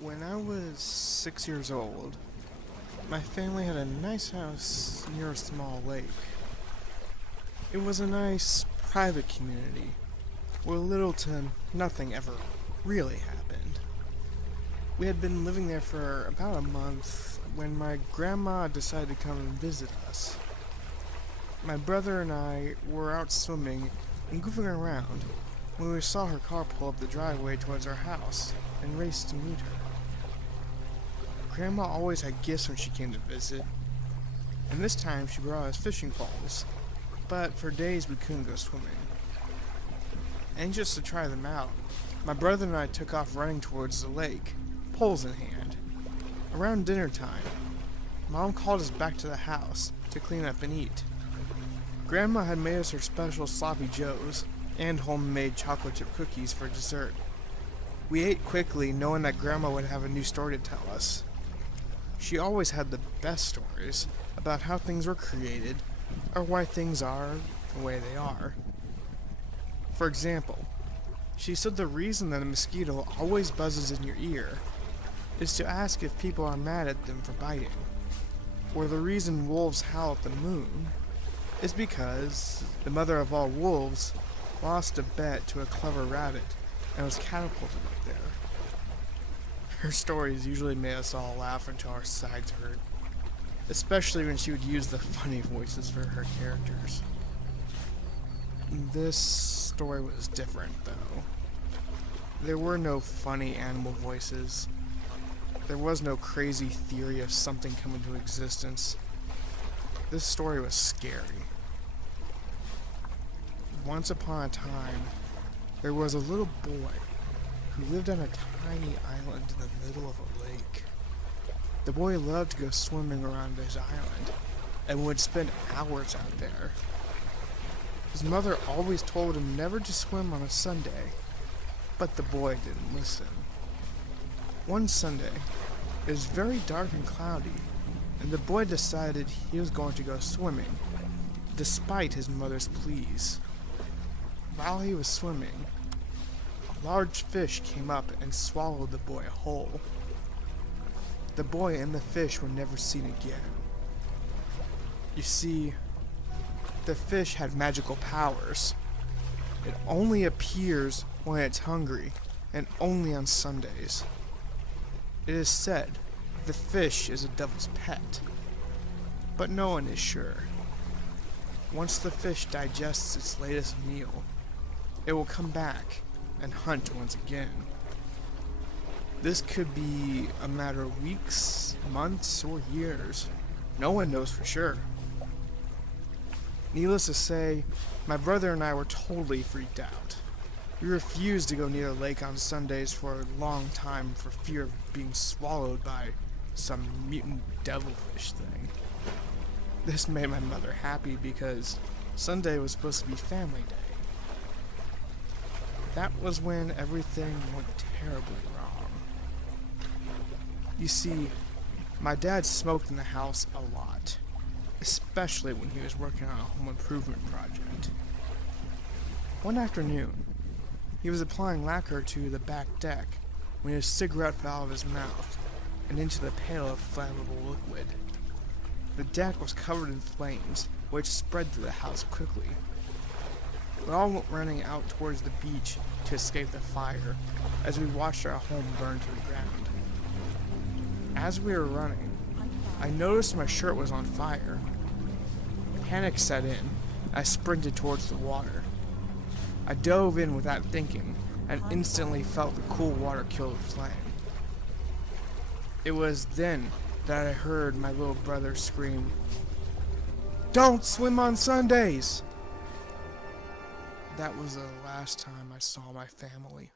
When I was 6 years old, my family had a nice house near a small lake. It was a nice, private community where little to nothing ever really happened. We had been living there for about a month when my grandma decided to come and visit us. My brother and I were out swimming and goofing around when we saw her car pull up the driveway towards our house and raced to meet her. Grandma always had gifts when she came to visit, and this time she brought us fishing poles, but for days we couldn't go swimming. Anxious to try them out, my brother and I took off running towards the lake, poles in hand. Around dinner time, Mom called us back to the house to clean up and eat. Grandma had made us her special sloppy joes and homemade chocolate chip cookies for dessert. We ate quickly, knowing that Grandma would have a new story to tell us. She always had the best stories about how things were created or why things are the way they are. For example, she said the reason that a mosquito always buzzes in your ear is to ask if people are mad at them for biting. Or the reason wolves howl at the moon is because the mother of all wolves lost a bet to a clever rabbit and was catapulted up there. Her stories usually made us all laugh until our sides hurt, especially when she would use the funny voices for her characters. This story was different, though. There were no funny animal voices. There was no crazy theory of something coming to existence. This story was scary. Once upon a time, there was a little boy who lived on a tiny island in the middle of a lake. The boy loved to go swimming around his island and would spend hours out there. His mother always told him never to swim on a Sunday, but the boy didn't listen. One Sunday, it was very dark and cloudy, and the boy decided he was going to go swimming, despite his mother's pleas. While he was swimming, a large fish came up and swallowed the boy whole. The boy and the fish were never seen again. You see, the fish had magical powers. It only appears when it's hungry, and only on Sundays. It is said the fish is a devil's pet, but no one is sure. Once the fish digests its latest meal, it will come back and hunt once again. This could be a matter of weeks, months, or years. No one knows for sure. Needless to say, my brother and I were totally freaked out. We refused to go near the lake on Sundays for a long time for fear of being swallowed by some mutant devilfish thing. This made my mother happy because Sunday was supposed to be family day. That was when everything went terribly wrong. You see, my dad smoked in the house a lot, especially when he was working on a home improvement project. One afternoon, he was applying lacquer to the back deck when his cigarette fell out of his mouth and into the pail of flammable liquid. The deck was covered in flames, which spread through the house quickly. We all went running out towards the beach to escape the fire as we watched our home burn to the ground. As we were running, I noticed my shirt was on fire. Panic set in. I sprinted towards the water. I dove in without thinking and instantly felt the cool water kill the flame. It was then that I heard my little brother scream, "Don't swim on Sundays!" That was the last time I saw my family.